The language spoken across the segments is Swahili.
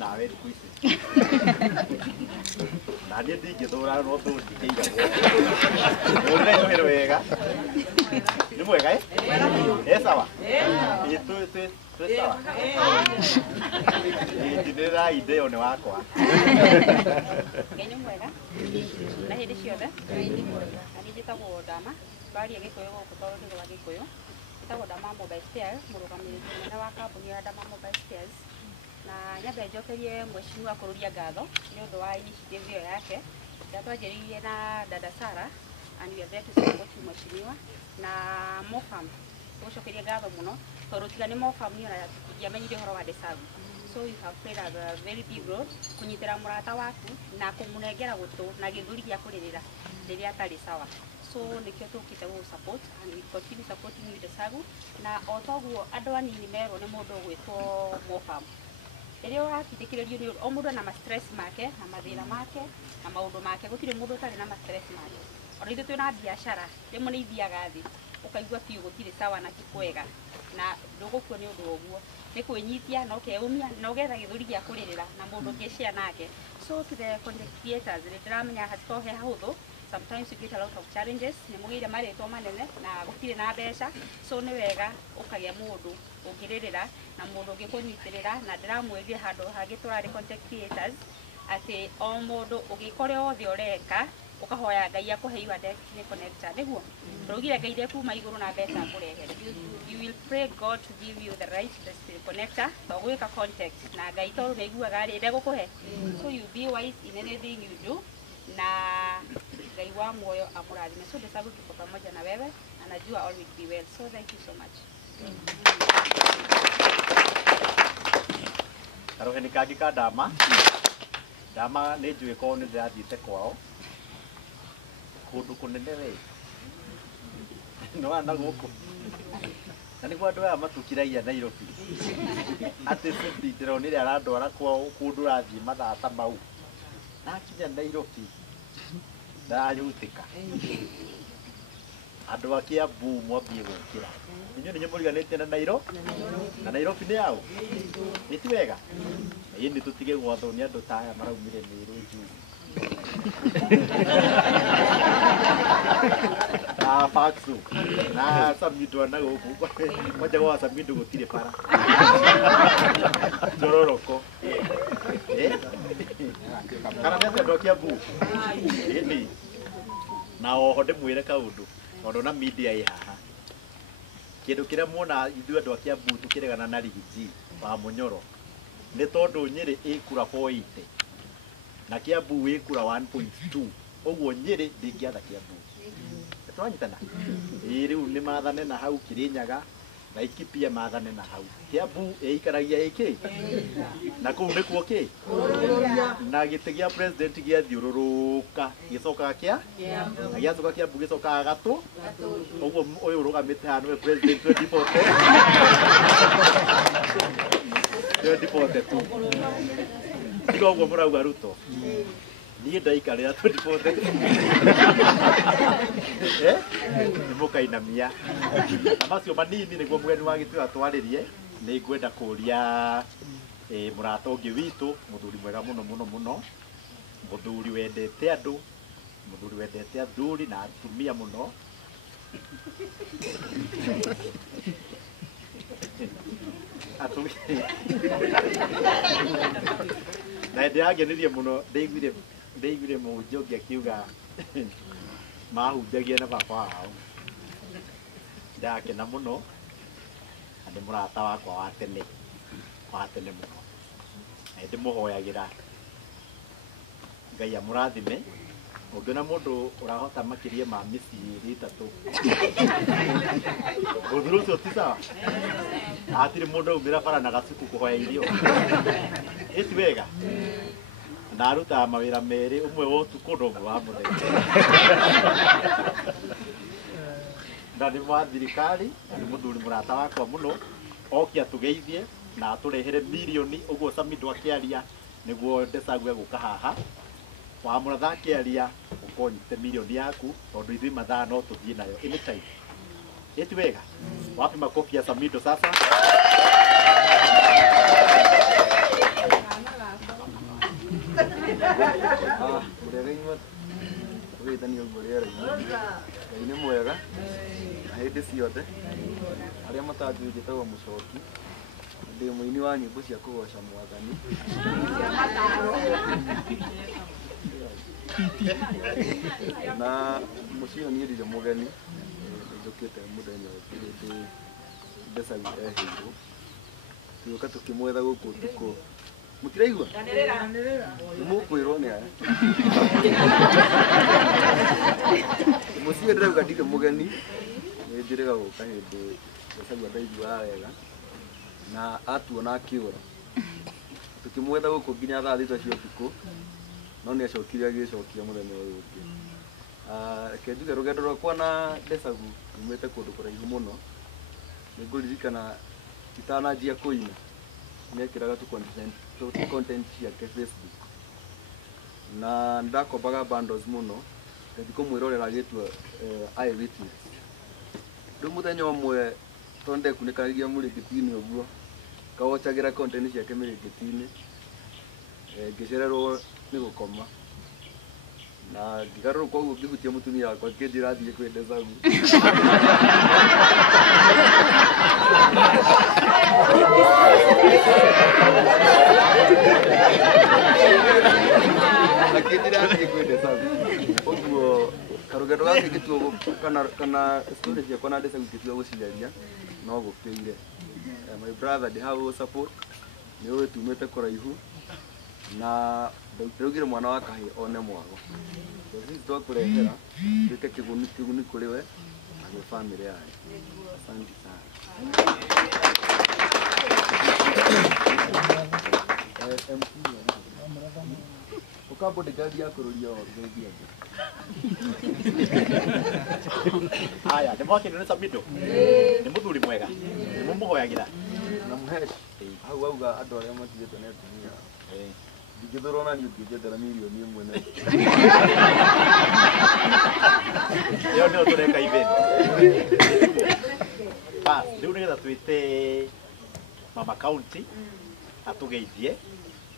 nawe kuisi na ndiye ndingithura no tũndikĩiga mũndũ nĩ wega nĩ mwega sawa twĩ sawa ndĩrera inde one wakwa nĩ mwega na hĩndĩ ciothe na nĩ njĩtagwo Ndama Baria Gĩkũyũ gũkũ tondũ ndĩ wa Gĩkũyũ njĩtagwo Ndama Mobile Spares mũrũgamĩrĩri mũnene wa kambuni ya Ndama Mobile Spares na nyambe njokerie mheshimiwa kũrũria ngatho nĩ ũndũ wa initiative ĩyo yake ĩrĩa twanjĩrĩirie na dada Sarah and we are there to support you mheshimiwa na Mofam gũcokeria ngatho mũno tondũ tiga nĩ Mofam nĩ ona ndiamenyire ũhoro wa Desagu so you have played a very big role kunyitĩra mũrata waku na kũmũnengera gũtũ na gĩthũri gĩa kũrĩrĩra rĩrĩa atarĩ sawa so nikio tukite wo support and we continue supporting you Desagu na otoguo andũ anini merwo nĩ mũndũ ũgwĩtwo Mofam rĩrĩa ũratindĩkĩrĩrio nĩ o mũndũ na stress make na mathĩna make na maũndũ make gũtirĩ mũndũ ũtarĩ na stress make ona ithuĩ twĩna biacara rĩmwe nĩ ithiaga thĩ ũkaigua biũ gũtirĩ sawa na ti kwega na ndũgũkua nĩ ũndũ ũguo nĩ kwĩnyitia na ũkeumia na ũgetha gĩthũri gĩa kũrĩrĩra na mũndũ ũngĩcia nake so to the content creators ndĩramenya hatitohe hahũthũ sometimes you get a lot of challenges nĩ mũgĩire marĩtwo manene na gũtirĩ na mbeca so nĩ wega ũkagĩa mũndũ ũngĩrĩrĩra na mũndũ ũngĩkũnyitĩrĩra na ndĩramwĩrire handũ hangĩ tũrarĩ content creators atĩ o mũndũ ũgĩkore othe ũreka ũkahoya Ngai akũhe iwa destiny connector nĩguo ndũgire Ngai ndekuma igũrũ na mbeca akũrehere you will pray God to give you the right destiny connector to gwĩka contact na Ngai tondũ nĩaiguaga rĩ ndegũkũhe so you be wise in anything you do na Ngai wa moyo amũrathime so Desagu tuko pamoja na wewe na najua all will be well so thank you so much karoheni kagi ka Ndama nĩ njũĩ korwo nĩ ndĩrathiĩte kwao kũndũ kũnene we no ana gũkũ na nĩguo andũ aya matukiragia Nairobi atĩ ndĩrona nĩrĩa arandwara kwao kũndũ rathiĩ mathaa ta mau nakinya Nairobi ndanyutĩka andũ a Kiambu mwambie gũkĩra inyuĩ nĩ mũriganĩtie na Nairobi nĩ yaũ nĩ ti wega ĩni tũtige gwathwo nĩ andũ ta aya maraumire Meru Njuu Paksu na Samido na gũkũ moja gwa Samido gũtirĩ bara Njororoko kana nĩ andũ a Kiambu ĩni na oho ndĩmwĩre kaũndũ tondũ na media ĩ haha kĩndũ kĩrĩa muona ithuĩ andũ a Kiambu tũkĩregana na Rigiji wa Munyoro nĩ tondũ Nyĩrĩ ĩkura 480 na Kiambu ĩkura 1.2 ũguo Nyĩrĩ ndĩngĩatha Kiambu tũranyitana rĩu nĩ mathane na hau Kĩrĩnyaga Laikipia mathane na hau Kiambu ĩikaragia ĩkĩ na kũu nĩkuo kĩ na gĩtĩ gĩa president gĩathiũrũrũka gĩcokaga kĩa na gĩacoka Kiambu gĩcokaga gatũ ũguo ũyũ ũrũgamĩte haha nĩwe president 2040 tu tiga ũguo mũrauga Ruto niĩ ndaikarĩra 2040 nĩ mũkainamia na macio manini nĩguo mũgeni wa gĩtĩ atwarĩrie nĩ ngwenda kũria mũrata ũngĩ witũ mũthuri mwega mũno mũthuri wendete andũ mũthuri wendete athuri na atumia mũno na ndĩrangenirie mũno ndaiguire mũnjogi akiuga mahunjagia na baba wao ndakena mũno na nĩ mũrata wakwa wa tene mũno na ndĩmũhoyagĩra Ngai amũrathime ũngĩona mũndũ ũrahota makĩria ma mĩciĩ 3 ũthuru ũcio ti sawa hatirĩ mũndũ aumĩra bara na gacuku kũhoya irio ĩti wega na arutaga mawĩra merĩ ũmwe wa ũtukũ na ũmwe wa mũthenya na nĩ wa thirikari na nĩ mũthuri mũrata wakwa mũno oke atũgeithie na atũrehere milioni ũguo Samido akĩaria nĩguo Desagu egũka haha wa mũratha akĩaria ũkonyite milioni yaku tondũ ithuĩ mathaa no tũthiĩ nayo anytime ĩti wega wapi makofi ya Samido sasa Murega inyuothe tũgĩtania ũguo rĩera-inĩ. Ngai nĩ mwega na hĩndĩ ciothe. Arĩa matanjũĩ njĩtagwo Mũcoki, ndĩ mũini wa nyĩmbo cia kũgoca Mwathani. Na mũciĩ ũyũ niĩ ndirĩ mũgeni, njũkĩte mũthenya ũyũ ndĩ Ndesagũ eheirwo, tũgĩũka tũkĩmwetha gũkũ ũtukũ. Mũtiraigua? Nĩmũkwĩrwo nĩ aya. Mũciĩ ndĩrauga ndirĩ mũgeni, nĩ njĩrĩga gũka hĩndĩ Ndesagũ ataiguaga wega na atuona akĩũra. Tũkĩmwetha gũkũ nginya thaa thita cia ũtukũ, no nĩ acokire agĩcokia mũthenya ũyũ ũngĩ. Reke njuge rũgendo rwakwa na Ndesagũ rumĩte kũndũ kũraihu mũno. Nĩngũririkana itananjia kũina nĩekĩraga tu content ciake Facebook, na ndakombaga bundles mũno, ngathi kũmwĩrorera agĩtua Eyewitness. Rĩu mũthenya ũmwe tondũ ndekunĩkanagia mũrĩngĩti-inĩ ũguo, ngawatchagĩra content ciake mĩrĩngĩti-inĩ, ngĩcererwo nĩ gũkoma na ngĩgarũrũka ũguo ngĩhutia mũtumia wakwa akĩnjĩra thiĩ kwĩ Ndesagũ. Akĩnjĩra thiĩ kwĩ Ndesagũ. Ũguo karũgendo gake ngĩtua kana story ciakwa na Ndesagũ ngĩtua gũciaria no gũkĩire. My brother ndĩ hau support, nĩ ũĩ tumĩte kũraihu na ndaugire mwana wa kahĩĩ one mwago. Sisi twakũrehera twĩke kĩguni kũrĩ we na gwĩ family yake. Asante sana. Ukambo ndikathia kũrũria othe thiathĩ. Haya, nĩ mwakĩrwo nĩ Samido? Nĩ mũthuri mwega? Nĩ mũmũhoyagĩra? Na mũheci hau auga andũ arĩa matigĩtwo nĩ atumia ndingĩthũrwo na niĩ ũngĩnjethera mirioni ĩmwe na ĩyo nĩyo tũreka event. Bas, rĩu nĩgetha twĩte Mama County atũgeithie,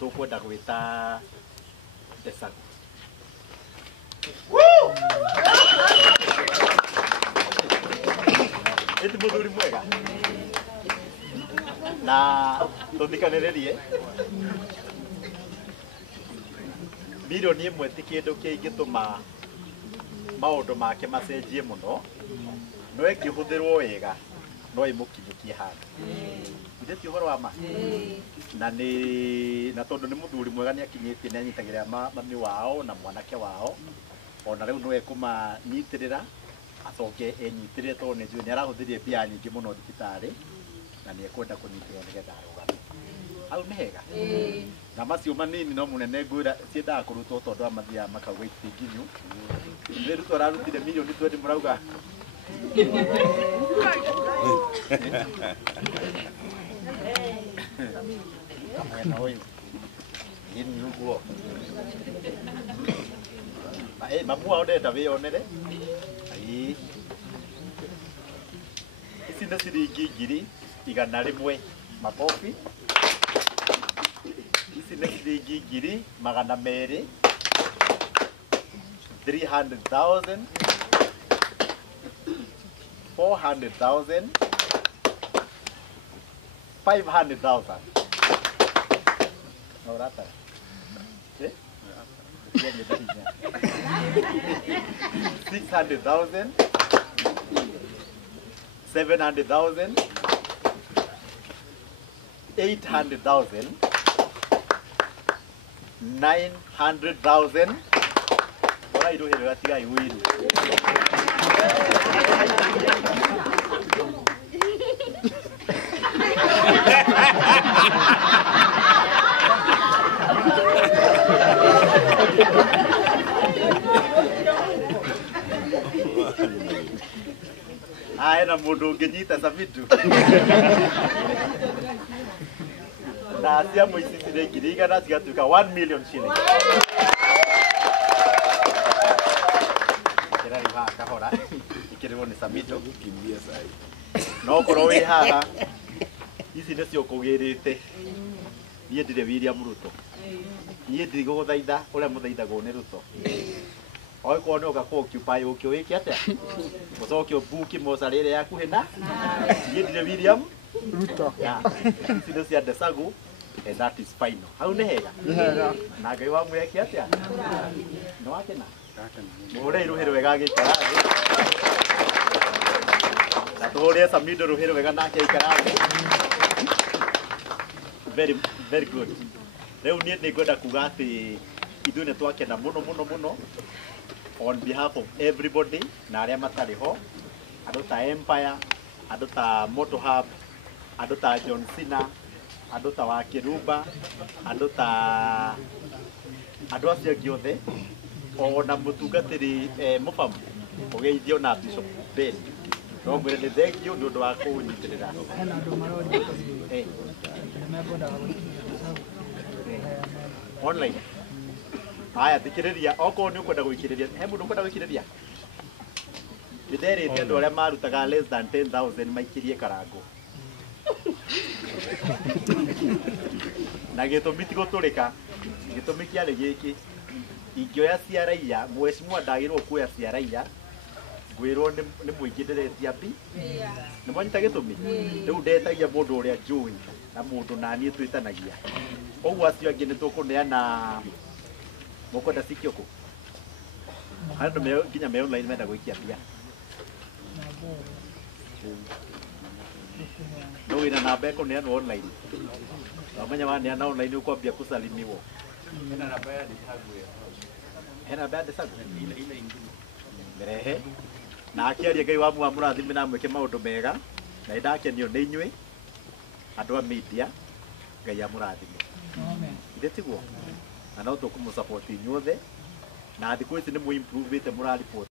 tũkwenda gwĩta Ndesagũ. Ĩti mũthuri mwega na tũthikanĩrĩrie. Mirioni ĩmwe ti kĩndũ kĩngĩtũma maũndũ make macenjie mũno, no ĩngĩhũthĩrwo wega no ĩmũkinyũkie handũ. Ithe ti ũhoro wa ma? Na tondũ nĩ mũthuri mwega nĩ akinyĩtie, nĩ anyitagĩrĩra mami wao na mwanake wao, ona rĩu no ekũmanyitĩrĩra acoke enyitĩrĩre tondũ nĩ njũĩ nĩ arahũthĩrie mbia nyingĩ mũno thibitarĩ na nĩ ekwenda kũnyitĩrwo nĩgetha arũgame. Hau nĩ hega. Na macio manini no mũnene ngwĩra ciendaga kũrutwo tondũ amathiaga makauga itinginyu. Rĩrutwo ararutire mirioni 20 mũrauga. Ini uguo. Mamu wao ndenda wĩonere. Ai. Ici nĩ ciringi ngiri 100 makobi. Ici nĩ ciringi ngiri 200, 300,000, 400,000, 500,000. No rata. Eh? 600,000, 700,000, 800,000, 900,000. Ora ido hero atiga iwiru. Na mundu ungenyita Samido. Na cia mũici cirĩ ngiri igana cigatuĩka 1 million shillings. Kĩrari haha kahora ikĩrĩrwo nĩ Samido kimbia sai. No korwo wĩ haha ici nĩcio kũgĩrĩte niĩ ndirĩ William Ruto niĩ ndigũgũthaitha ũrĩa mũthaithagwo nĩ Ruto oĩkorwo nĩ ũka kũ-occupy ũkĩ wĩke atĩa ũcoke ũbuki mocarĩ ĩrĩa yakuhĩ na niĩ ndirĩ William Ruto ici nĩ cia Ndesagu and that is final hau nĩ hega na Ngai wa mweke atĩa nĩ wakena mũhũre iruhĩro wega agĩikara thĩ na tũhũre Samido ruhĩro wega nake aikara thĩ very good rĩu niĩ nĩ ngwenda kuga atĩ ithuĩ nĩ twakena mũno on behalf of everybody na arĩa matarĩ ho andũ ta Empire andũ ta Moto Hub andũ ta John Cena andũ ta Wakĩrumba andũ acio angĩ othe ona mũtungatĩri mũbamu ũgeithio na Bishop Ben no mwĩre nĩ thengio nĩ ũndũ wa kũnyitĩrĩra online haya thikĩrĩria okorwo nĩ ũkwenda gũikĩrĩria he mũndũ ũkwenda gũikĩrĩria nĩ nderĩte andũ arĩa marutaga less than 10,000 maikĩrie karango na gĩtũmi ti gũtũrĩka gĩtũmi kĩarĩ gĩkĩ ingĩoya cia raia mheshimiwa ndagĩrĩirwo kuoya cia raia ngwĩrwo nĩ mũingĩ ndĩretia mbi nĩ mwanyita gĩtũmi rĩu ndetagia mũndũ ũrĩa njũĩ na mũndũ naniĩ twĩtanagia ũguo acio angĩ nĩ tũkũneana mũkwenda cikio kũ andũ nginya me online menda gũikia mbia no wĩna namba ĩkũneanwo online wamenya waneana online ũkwambia kũsalimiwo hena namba ya Ndesagu merehe na akĩaria Ngai wa mũrathime na mwĩke maũndũ mega na nĩndakenio nĩ inyuĩ andũ a media Ngai amũrathime ithe tiguo na no tũkũmũsupport inyuothe na thikũ ici nĩ mũimprove mũraripoti